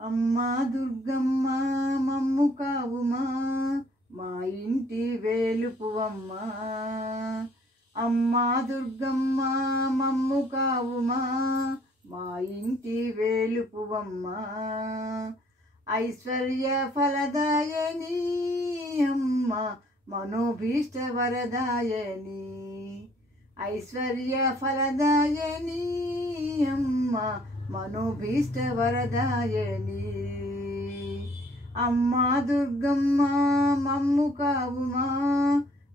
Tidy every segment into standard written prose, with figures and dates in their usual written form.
అమ్మా దుర్గమ్మ మమ్ము కావుమా, మా ఇంటి వేలుపువమ్మా. అమ్మా దుర్గమ్మ మమ్ము కావుమా, మా ఇంటి వేలుపువమ్మా. ఐశ్వర్య ఫలదాయని అమ్మ మనోభీష్ట వరదాయని. ఐశ్వర్య ఫలదాయని అమ్మ మనోభీష్ట వరదాయని. అమ్మా దుర్గమ్మ మమ్ము కావుమా,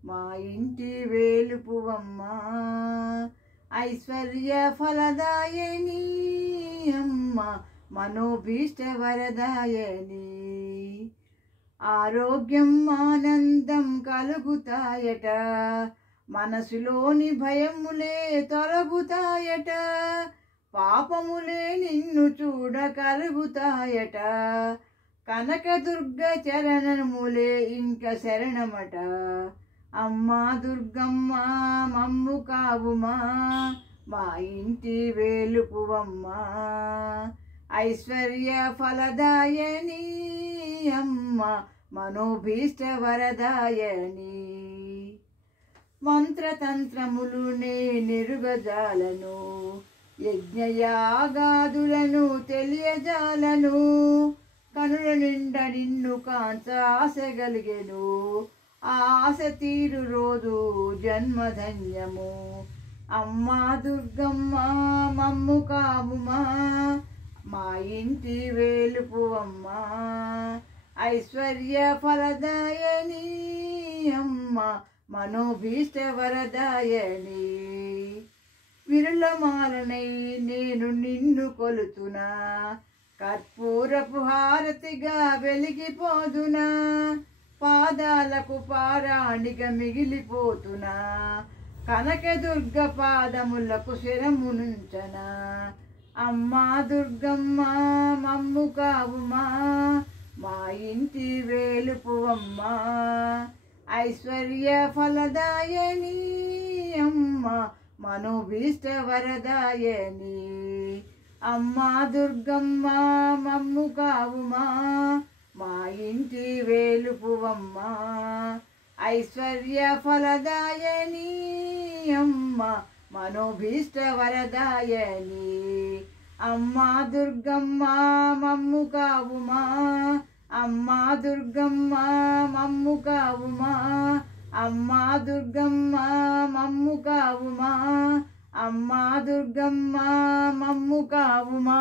మా ఇంటి వేలుపువమ్మా. ఐశ్వర్య ఫలదాయని అమ్మ మనోభీష్ట వరదాయని. ఆరోగ్యం ఆనందం కలుగుతాయట, మనసులోని భయములే తొలగుతాయట. పాపములే నిన్ను చూడ కలుగుతాయట, కనకదుర్గ చరణములే ఇంక శరణమట. అమ్మా దుర్గమ్మ మమ్ము కావుమా, మా ఇంటి వేలుపువమ్మా. ఐశ్వర్య ఫలదాయని అమ్మ మనోభీష్ట వరదాయని. మంత్రతంత్రములు నేనెరుగజాలను, యజ్ఞయాగాదులను తెలియజాలను. కనుల నిండ నిన్ను కాంచ ఆశ గలిగెను, ఆ ఆశ తీరు రోజు జన్మధన్యము. అమ్మా దుర్గమ్మ మమ్ము కావుమా, మా ఇంటి వేలుపువమ్మా. ఐశ్వర్య ఫలదాయని అమ్మ మనోభీష్ట వరదాయని. విరులమాలనై నేను నిన్ను కొలుతున్నా, కర్పూరపు హారతిగా వెలిగిపోదునా. పాదాలకు పారాణిగా మిగిలిపోతున్నా, కనకదుర్గ పాదములకు శిరమునుంచనా. అమ్మా దుర్గమ్మ మమ్ము కావుమా, మా ఇంటి వేలుపువమ్మా. ఐశ్వర్య ఫలదాయని అమ్మ మనోభీష్ట వరదాయని. అమ్మా దుర్గమ్మ మమ్ము కావుమా, మా ఇంటి వేలుపువమ్మా. ఐశ్వర్య ఫలదాయని అమ్మ మనోభీష్ట వరదాయని. అమ్మా దుర్గమ్మ మమ్ము కావుమా, అమ్మా దుర్గమ్మ మమ్ము కావుమా. అమ్మా దుర్గమ్మ మమ్ము కావుమా, అమ్మా దుర్గమ్మ మమ్ము కావుమా.